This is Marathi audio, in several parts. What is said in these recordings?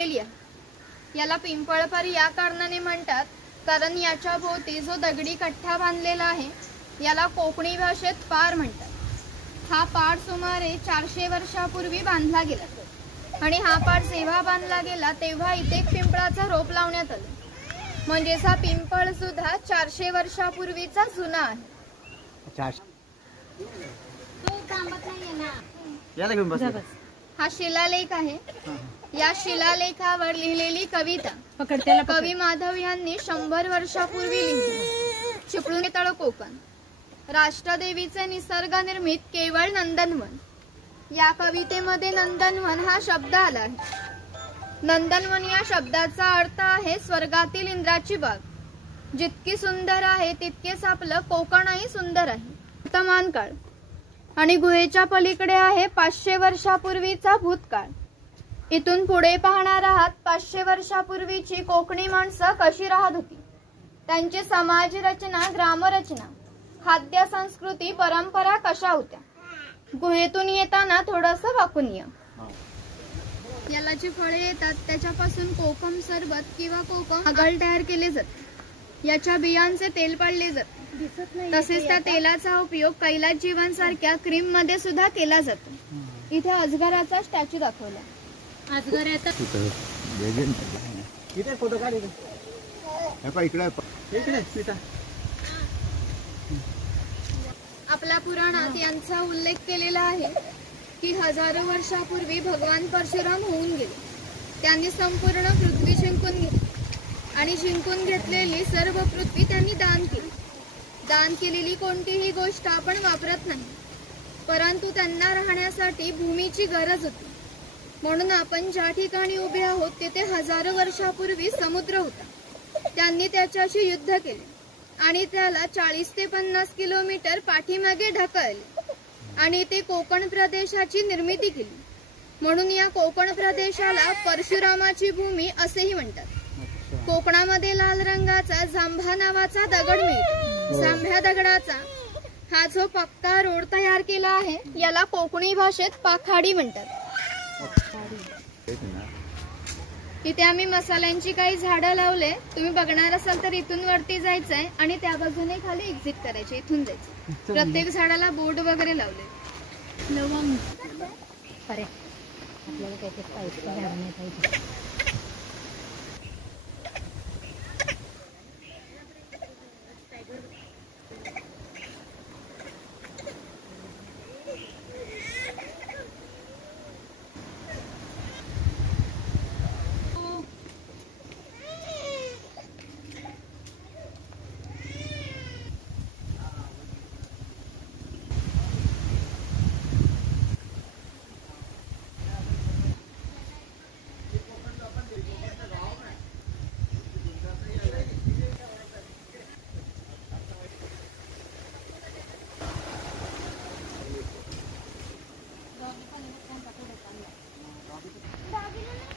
याला पिंपळपर या कारणाने म्हणतात कारण याच्या भोवती जो दगडी कट्टा बांधलेला आहे याला कोकणी भाषेत पार म्हणतात। हा पार सुमारे 400 वर्षापूर्वी बांधला गेला आणि हा पार जेव्हा बांधला गेला तेव्हा इथे पिंपळाचा रोप लावण्यात आला। म्हणजे हा पिंपळ सुद्धा 400 वर्षापूर्वीचा जुना आहे। हा शिलालेख आहे। या शिलालेखावर लिहिलेली कविता कवी माधव यांनी 100 वर्षापूर्वी लिहिली। चिपळूण तळ कोकण राष्ट्रदेवीचे निसर्ग निर्मित केवळ नंदनवन। या कवितेमध्ये नंदनवन हा शब्द आला आहे। नंदनवन या शब्दाचा अर्थ आहे स्वर्गातील इंद्राची बाग। जितकी सुंदर आहे तितकेच आपलं कोकणही सुंदर आहे। वर्तमान काळ आणि गुहेच्या पलीकडे आहे 500 वर्षापूर्वीचा भूतकाळ। इथून पुढे पाहणार आहात 500 वर्षापूर्वीची कोकणी माणसं कशी राहत होती, त्यांची समाज रचना, ग्रामरचना, खाद्य संस्कृती, परंपरा कशा होत्या। गुहेतून येताना थोडंसं वाकून या। याला जी फळे येतात त्याच्यापासून कोकम सरबत किंवा कोकम आगळ तयार केले जाते। याच्या बियांचे तेल पाडले जाते। तसेच त्या तेलाचा उपयोग कैलास जीवनसारख्या क्रीम मध्ये सुद्धा केला जातो। इथे अजगराचा स्टॅच्यू दाखवला। आपल्या पुराणात यांचा उल्लेख केलेला आहे की हजारो वर्षापूर्वी भगवान परशुराम होऊन गेले। त्यांनी संपूर्ण पृथ्वी जिंकून घेतली आणि जिंकून घेतलेली सर्व पृथ्वी त्यांनी दान केली। दान केलेली कोणतीही गोष्ट आपण वापरत नाही, परंतु त्यांना राहण्यासाठी भूमीची गरज होती। म्हणून आपण ज्या ठिकाणी उभे आहोत तिथे हजारो वर्षापूर्वी समुद्र होता। त्यांनी त्याच्याशी युद्ध केले आणि त्याला 40 ते 50 किलोमीटर पाठीमागे ढकलले आणि ते कोकण प्रदेशाची निर्मिती केली। म्हणून या कोकण प्रदेशाला परशुरामाची भूमी असेही म्हणतात। कोकणामध्ये लाल रंगाचा जांभा नावाचा दगड मिळतो। जांभ्या दगडाचा हा जो पक्का रोड तयार केला आहे याला कोकणी भाषेत पाखाडी म्हणतात। इथे आम्ही मसाल्यांची काही झाडं लावले। तुम्ही बघणार असाल तर इथून वरती जायचंय आणि त्या बाजूने खाली एक्झिट करायचे, इथून जायचं। प्रत्येक झाडाला बोर्ड वगैरे लावले। आपल्याला काही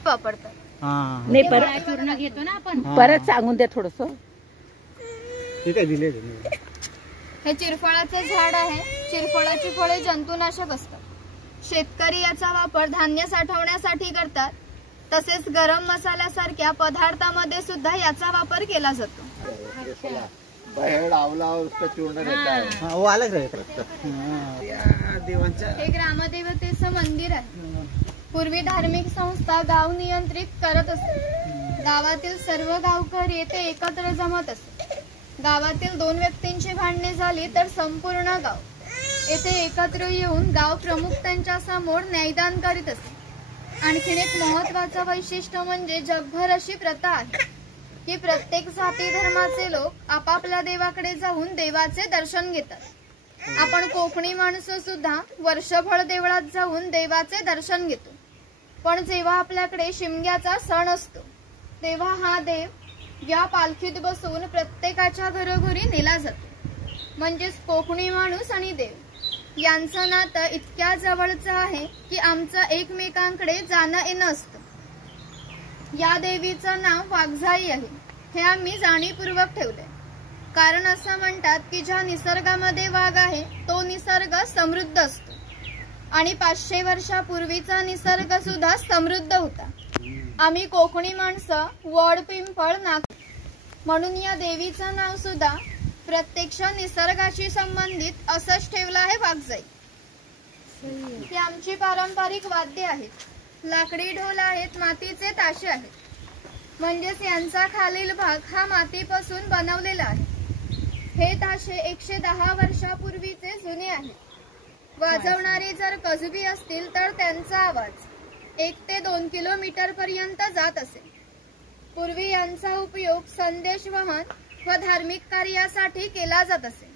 वापरतात। नाही परत चूर्ण घेतो ना आपण, परत सांगून दे थोडस। ठीक आहे, दिले। हे चिरफळाचे झाड आहे। चिरफळाची फळे जंतुनाशक असतात। शेतकरी याचा वापर धान्य साठवण्यासाठी करतात। तसेच गरम मसाल्यासारख्या पदार्थांमध्ये सुद्धा याचा वापर केला जातो। हे ग्रामदेवतेचं मंदिर आहे। पूर्वी धार्मिक संस्था गाव नियंत्रित करत असत। गावातील सर्व गावकरी येथे एकत्र जमत असत। गावातील 2 व्यक्तींची भांडणे झाली तर संपूर्ण गाव येथे एकत्र येऊन गाव प्रमुख त्यांच्या समोर न्यायदान करीत असते। आणखीन एक महत्वाचं वैशिष्ट्य म्हणजे जगभर अशी प्रथा आहे की प्रत्येक जाती धर्माचे लोक आपापल्या देवाकडे जाऊन देवाचे दर्शन घेतात। आपण कोकणी माणसं सुद्धा वर्षभर देवळात जाऊन देवाचे दर्शन घेतो। पण जेव्हा आपल्याकडे शिमग्याचा सण असतो तेव्हा हा देव या पालखीत बसून प्रत्येकाच्या घरोघरी नेला जातो। म्हणजेच कोकणी माणूस आणि देव यांचं नातं इतक्या जवळचं आहे की आमचं एकमेकांकडे जाणं येणं असतं। या देवीचं नाव वाघजाई आहे। हे आम्ही जाणीवपूर्वक ठेवले कारण असं म्हणतात की ज्या निसर्गामध्ये वाघ आहे तो निसर्ग समृद्ध असतो आणि 500 वर्षापूर्वीचा निसर्ग सुद्धा समृद्ध होता। आम्ही कोकणी माणसं वड पिंपळ नाग म्हणून या देवीचं नाव सुद्धा प्रत्यक्ष निसर्गाशी संबंधित असंच ठेवलं आहे वाघजाई. ही आमची पारंपरिक वाद्य आहेत. लाकडी ढोल आहेत, मातीचे ताशे आहेत, म्हणजेच यांचा खालील भाग हा मातीपासून बनवलेला आहे. हे ताशे 110 वर्षापूर्वीचे जुने आहेत. वाजवणारे जर कसबी असतील तर त्यांचा आवाज 1 ते 2 किलोमीटर पर्यंत जात असे. पूर्वी यांचा उपयोग संदेशवहन व धार्मिक कार्यासाठी केला जात असे.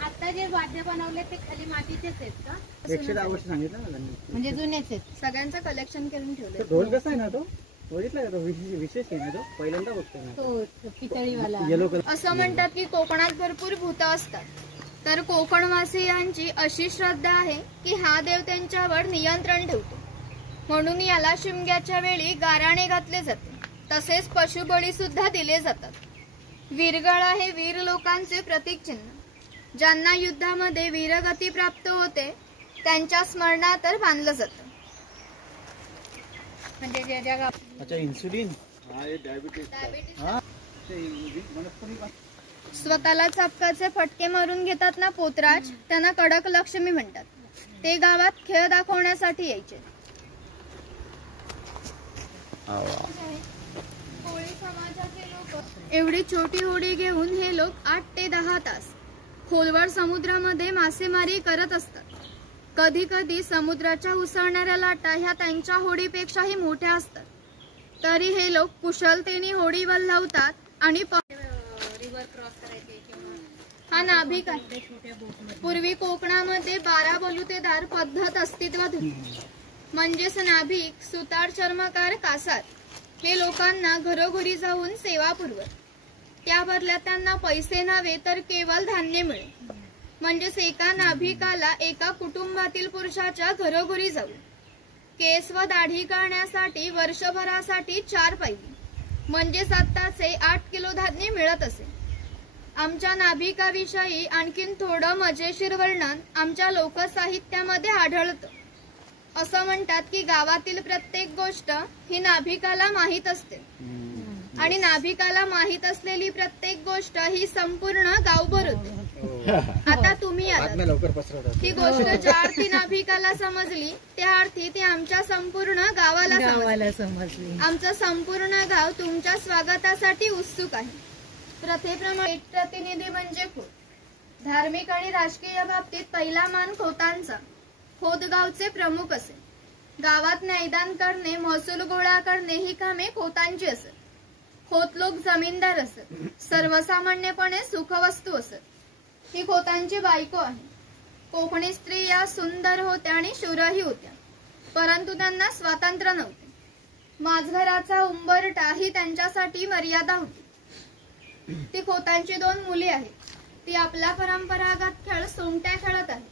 आता जे वाद्य बनवले ते खाली मातीचेच आहेत का? 110 वर्ष सांगितलं ना त्यांनी. म्हणजे जुनेच आहेत. सगळ्यांचं कलेक्शन करून तो ठेवलं. ढोल कसा आहे ना तो बघितला का? तो विशेष आहे ना तो, पहिल्यांदा बघतोय ना. तो पितळीवाला. Yellow colour. असं म्हणतात की कोकणात भरपूर भूत असतात. तर कोकणवासियांची अशी श्रद्धा आहे की हा देव त्यांच्यावर नियंत्रण ठेवतो, म्हणून याला शिमग्याच्या वेळी गाराणे घातले जाते. तसेच पशुबळी सुद्धा दिले जातात. वीरगळा हे वीर लोकांचे प्रतीक चिन्ह. ज्यांना युद्धामध्ये वीरगती प्राप्त होते त्यांच्या स्मरणार्थ बांधलं जातं. म्हणजे ज्या ज्या अच्छा, इन्सुलिन. हा, हे डायबिटीज. हा, ते वनस्पती. स्वतःला चापकाचे फटके मारून घेतात ना पोतराज, त्यांना कडक लक्ष्मी म्हणतात. ते गावात खेळ दाखवण्यासाठी यायचे. कोळी समाजाचे लोक एवढी छोटी होडी घेऊन हे लोक 8 ते 10 तास खोलवर समुद्रामध्ये मासेमारी करत असतात. कधी कधी समुद्राच्या उसळणाऱ्या लाटा ह्या त्यांच्या होडीपेक्षाही मोठ्या असतात. तरी हे लोक कुशलतेने होडी वल्हवतात आणि रिव्हर क्रॉस करायचे किंवा हा नाभिक आहे. पूर्वी कोकणामध्ये 12 बलुतेदार पद्धत अस्तित्वात होती. म्हणजेच नाभिक, सुतार, चर्मकार, कासार हे लोकांना घरोघरी जाऊन सेवा पुरवत. त्या बदल्यात त्यांना पैसे नव्हे तर केवळ धान्य मिळे. म्हणजेच एका नाभिकाला एका कुटुंबातील पुरुषाच्या घरोघरी जाऊन केस व दाढी करण्यासाठी वर्षभरासाठी 4 पाहिली, म्हणजेच आत्ताचे 8 किलो धान्य मिळत असे. आमच्या नाभिकाविषयी आणखीन थोडं मजेशीर वर्णन आमच्या लोकसाहित्यामध्ये आढळतं. असं म्हणतात की गावातील प्रत्येक गोष्ट ही नाभिकाला माहीत असते आणि नाभिकाला माहीत असलेली प्रत्येक गोष्ट ही संपूर्ण गावभर होते. आता तुम्ही आलात. लवकर पसरवतात. ती गोष्ट ज्या अर्थी नाभिकाला समजली त्या अर्थी ती आमच्या संपूर्ण गावाला समजली. आमचं संपूर्ण गाव तुमच्या स्वागतासाठी उत्सुक आहे. प्रथेप्रमाणे प्रतिनिधी म्हणजे खोत. धार्मिक आणि राजकीय बाबतीत पहिला मान खोतांचा. खोत गावचे प्रमुख असे. गावात न्यायदान करणे, महसूल गोळा करणे ही कामे खोतांची असत. खोत लोक जमीनदार असत. सर्वसामान्यपणे सुखवस्तू असत. ही खोतांची बायको आहे. कोकणी स्त्रिया सुंदर होत्या आणि शूरही होत्या, परंतु त्यांना स्वातंत्र्य नव्हते. माझघराचा उंबरठा ही त्यांच्यासाठी मर्यादा होती. ती खोतांची 2 मुले आहेत. ती आपला परंपरागत खेळ सोंगट्या खेळत आहे.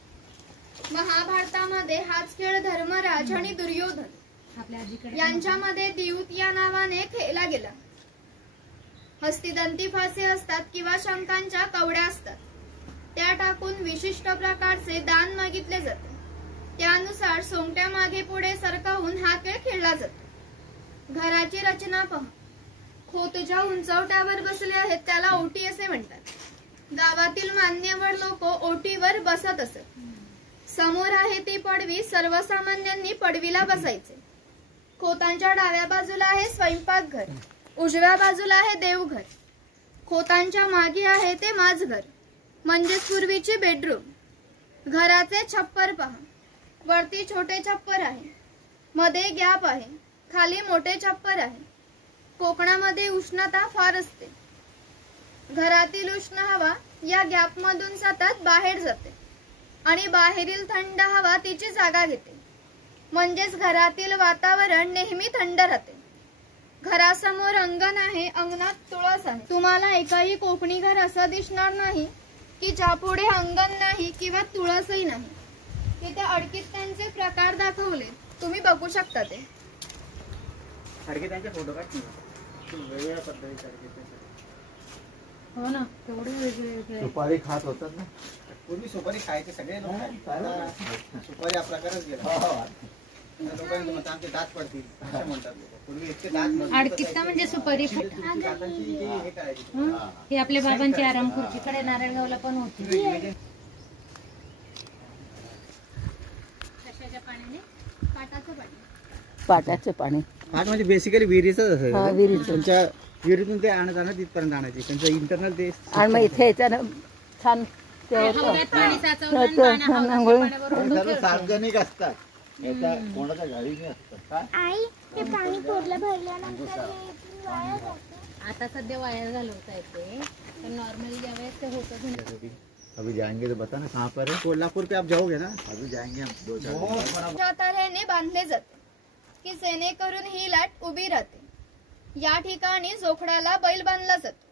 महाभारतामध्ये हाच खेळ धर्मराज आणि दुर्योधन यांच्यामध्ये द्यूत या नावाने खेळला गेला. हस्तिदंती फासे असतात किंवा शंखांच्या कवड्या असतात. त्या टाकून विशिष्ट प्रकारचे दान मागितले जाते. त्यानुसार सोंगट्या मागे पुढे सरकावून हा खेळ खेळला जातो. घराची रचना पहा. खोत ज्या उंचवट्यावर बसले आहेत त्याला ओटी असे म्हणतात. गावातील मान्यवर लोक ओटीवर बसत असत. समोर आहे ती पडवी. सर्वसामान्यांनी पडवीला बसायचे. खोतांच्या डाव्या बाजूला आहे स्वयंपाकघर, उजव्या बाजूला आहे देवघर. खोतांच्या मागे आहे ते माझघर, म्हणजेच पूर्वीची बेडरूम. घराचे छप्पर पहा. वरती छोटे छप्पर आहे, मध्ये गॅप आहे, खाली मोठे छप्पर आहे. कोकणामध्ये उष्णता फार असते. घरातील उष्ण हवा या गॅप मधून सतत बाहेर जाते आणि बाहेरील थंड हवा तिची जागा घेते. म्हणजेच घरातील वातावरण नेहमी थंड राहते. घरासमोर अंगण आहे, अंगणात तुळस आहे. तुम्हाला एकही कोकणी घर असं दिसणार नाही की ज्यापुढे अंगण नाही किंवा तुळसही नाही. तिथे अडकीत त्यांचे प्रकार दाखवले, तुम्ही बघू शकता. ते सारखे त्यांचे फोटो काढतील वेगवेगळ्या पद्धतीसारखे. हो ना, तेवढे वेगळे दुपारी खात होतात ना. पूर्वी सुपारी खायचे सगळे लोक, आता सुपारी हा प्रकारच गेला. लोकांचं मत आमचे दात पडतील असं म्हणतात लोक. पूर्वी इतके दात मजबूत अडकित्ता असायचे. म्हणजे सुपारी दातांची हे करायची. हे आपल्या बाबांची आराम खुर्चीकडे नारायणगावला पण होती. कशाच्या पाण्याने? पाटाचं पाणी. पाटाचं पाणी. पाट म्हणजे बेसिकली विहिरीच हा, विहिरीचं. त्यांच्या विहिरीतून ते आणत आणत तिथपर्यंत आणायची. त्यांचं इंटरनल ते आणि मग इथे याच्यानं छान ते होतं. हौदात पाणी साचवलं आणि पाण्या- हौदाच्या पाण्याबरोबर आंघोळ. सार्वजनिक असतात, याचा कोणाच्या घरी नाही असतात. आई ते पाणी कोरलं भरल्यानंतर हे इथून वाया जातं. आता सध्या वाया घालवता येते, पण नॉर्मली ज्यावेळेस ते होतं अभी जाएंगे तो बता ना कहाँ पर है. कोल्हापूर पे आप जाओगे ना. अभी जाएंगे हम 2-4 हो, दिन. पण अशा तऱ्हेने बांधले जाते की जेणेकरून ही लाट उभी राहते. या ठिकाणी जोखडाला बैल बांधला जातो.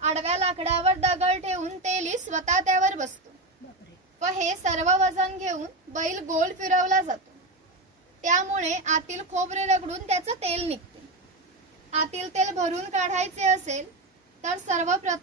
आडव्या लाकडावर दगड ठेवून तेली स्वतः त्यावर बसतो व हे सर्व वजन घेऊन बैल गोल फिरवला जातो. त्यामुळे आतील खोबरे रगडून त्याचं तेल निघते. आतील तेल भरून काढायचे असेल तर सर्वप्रथम